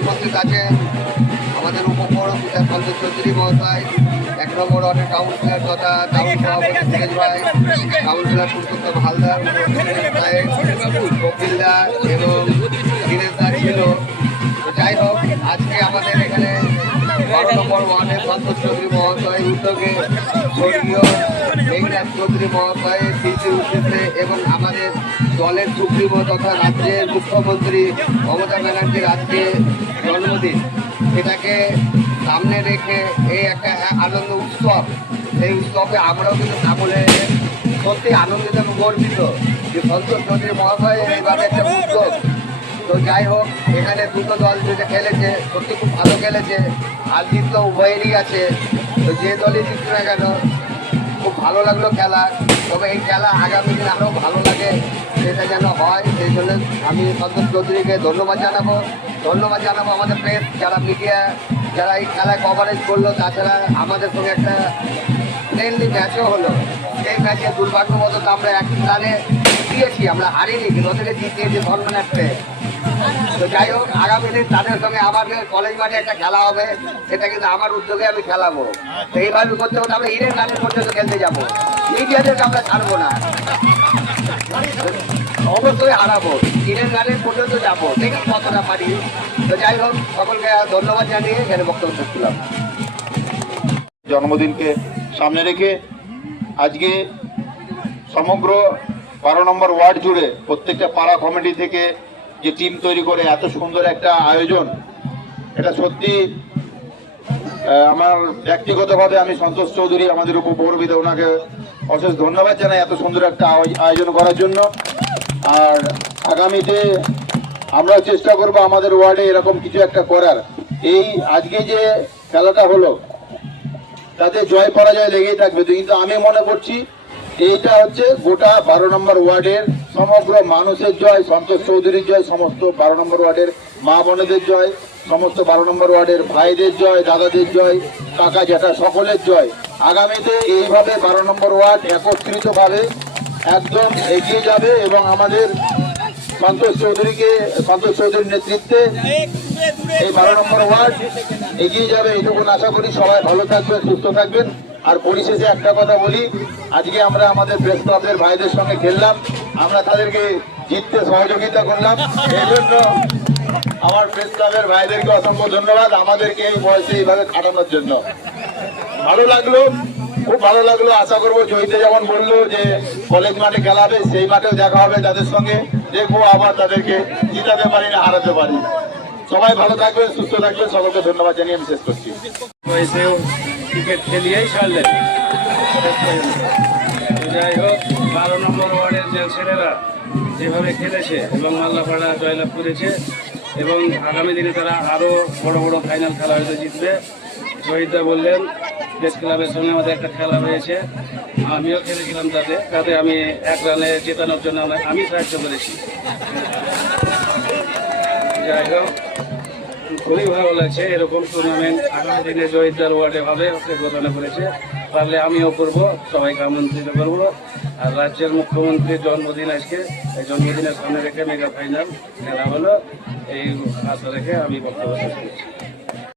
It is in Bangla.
উপস্থিত আছেন আমাদের উপপৌর পিতা সন্তোষ চৌধুরী মহাশয়, 1 নম্বর ওয়ার্ডের কাউন্সিলর তথা টাউন সভাপতি সুরেশ ভাই, কাউন্সিলর পুরুষোত্তম হালদার, কপিল দা এবং দীনেশ দা ছিল। যাই হোক, আজকে আমাদের এখানে 12 নম্বর ওয়ার্ডের সন্তোষ চৌধুরী মহাশয়ের উদ্যোগে স্বর্গীয় মেঘনাথ চৌধুরী মহাশয়ের স্মৃতির উদ্দেশ্যে এবং আমাদের দলের সুপ্রিমো তথা রাজ্যের মুখ্যমন্ত্রী মমতা ব্যানার্জির আজকে জন্মদিন, সেটাকে সামনে রেখে এই একটা আনন্দ উৎসব। সেই উৎসবে আমরাও কিন্তু সামনে সত্যি আনন্দিত এবং গর্বিত যে সন্তোষ চৌধুরী মহাশয়ের এইভাবে একটা উদ্যোগ। তো যাই হোক, এখানে দুটো দল যেটা খেলেছে সত্যি খুব ভালো খেলেছে, আর জিত তো উভয়েরই আছে। তো যে দলই জিতছে না কেন খুব ভালো লাগলো খেলা। তবে এই খেলা আগামী দিন আরও ভালো লাগে, সেটা যেন হয়, সেই জন্য আমি সন্তোষ চৌধুরীকে ধন্যবাদ জানাবো আমাদের প্রেস যারা মিডিয়া যারা এই খেলায় কভারেজ করলো। তাছাড়া আমাদের সঙ্গে একটা ফ্রেন্ডলি ম্যাচও হলো, সেই ম্যাচে দুর্ভাগ্যবশত আমরা 1 রানে জিতিয়েছি, আমরা হারিনি, কিন্তু ওদেরকে জিতিয়েছি ধন্যবাদ। তো যাই হোক, আগামী দিন তাদের সঙ্গে আমাদের কলেজ মাঠে একটা খেলা হবে, সেটা কিন্তু আমার উদ্যোগে আমি খেলাবো। তো এইভাবে করতে হতে আমরা ইডেন গার্ডেন পর্যন্ত খেলতে যাবো, মিডিয়াদেরকে আমরা ছাড়বো না, অবশ্যই হারাবো, ইডেন গার্ডেন পর্যন্ত যাবো, দেখি কতটা পারি। তো যাই হোক, সকলকে ধন্যবাদ জানিয়ে এখানে বক্তব্য করছিলাম। জন্মদিনকে সামনে রেখে আজকে সমগ্র 12 নম্বর ওয়ার্ড জুড়ে প্রত্যেকটা পাড়া কমিটি থেকে যে টিম তৈরি করে এত সুন্দর একটা আয়োজন, এটা সত্যি আমার ব্যক্তিগতভাবে আমি সন্তোষ চৌধুরী আমাদের উপপৌরবিদ, ওনাকে অশেষ ধন্যবাদ জানাই এত সুন্দর একটা আয়োজন করার জন্য। আর আগামীতে আমরা চেষ্টা করব আমাদের ওয়ার্ডে এরকম কিছু একটা করার। এই আজকে যে খেলাটা হলো তাতে জয় পরাজয় লেগেই থাকবে, কিন্তু আমি মনে করছি এইটা হচ্ছে গোটা 12 নম্বর ওয়ার্ডের সমগ্র মানুষের জয়, সন্তোষ চৌধুরীর জয়, সমস্ত 12 নম্বর ওয়ার্ডের মা বোনেদের জয়, সমস্ত 12 নম্বর ওয়ার্ডের ভাইদের জয়, দাদাদের জয়, কাকা জ্যাঠা সকলের জয়। আগামীতে এইভাবে 12 নম্বর ওয়ার্ড একত্রিতভাবে একদম এগিয়ে যাবে এবং আমাদের সন্তোষ চৌধুরীর নেতৃত্বে এই 12 নম্বর ওয়ার্ড এগিয়ে যাবে, এইটুকু আশা করি। সবাই ভালো থাকবেন, সুস্থ থাকবেন। আর পরিশেষে একটা কথা বলি, আজকে আমরা আমাদের প্রেস ক্লাবের ভাইদের সঙ্গে খেললাম, আমরা তাদেরকে জিততে সহযোগিতা করলাম, এই জন্য আমার প্রেস ক্লাবের ভাইদেরকে অসংখ্য ধন্যবাদ, আমাদেরকে এই বয়সে এইভাবে কাটানোর জন্য। ভালো লাগলো, খুব ভালো লাগলো। আশা করবো জয়িতে যেমন বললো যে কলেজ মাঠে খেলা হবে, সেই মাঠেও দেখা হবে তাদের সঙ্গে, দেখবো আবার তাদেরকে জিতাতে পারি না হারাতে পারি। সবাই ভালো থাকবেন, সুস্থ থাকবেন, সকলকে ধন্যবাদ জানিয়ে আমি শেষ করছি। ক্রিকেট খেলিয়েই ছাড়লেন। যাই হোক, 12 নম্বর ওয়ার্ডের যে ছেলেরা যেভাবে খেলেছে এবং মাল্লাপাড়া জয়লাভ করেছে এবং আগামী দিনে তারা আরও বড় বড় ফাইনাল খেলা হয়তো জিতবে। শহীদদা বললেন প্রেস ক্লাবের সঙ্গে আমাদের একটা খেলা হয়েছে, আমিও খেলেছিলাম, তাতে আমি 1 রানে জেতানোর জন্য আমি সাহায্য করেছি। যাই হোক, খুবই ভালো লাগছে, এরকম টুর্নামেন্ট আগামী দিনে জয়িতার ওয়ার্ডে হবে ঘোষণা করেছে, পারলে আমিও করবো, সবাইকে আমন্ত্রিত করবো। আর রাজ্যের মুখ্যমন্ত্রীর জন্মদিন আজকে, এই জন্মদিনের সামনে রেখে মেগা ফাইনাল খেলা হলো, এই আশা রেখে আমি বক্তব্য শেষ করছি।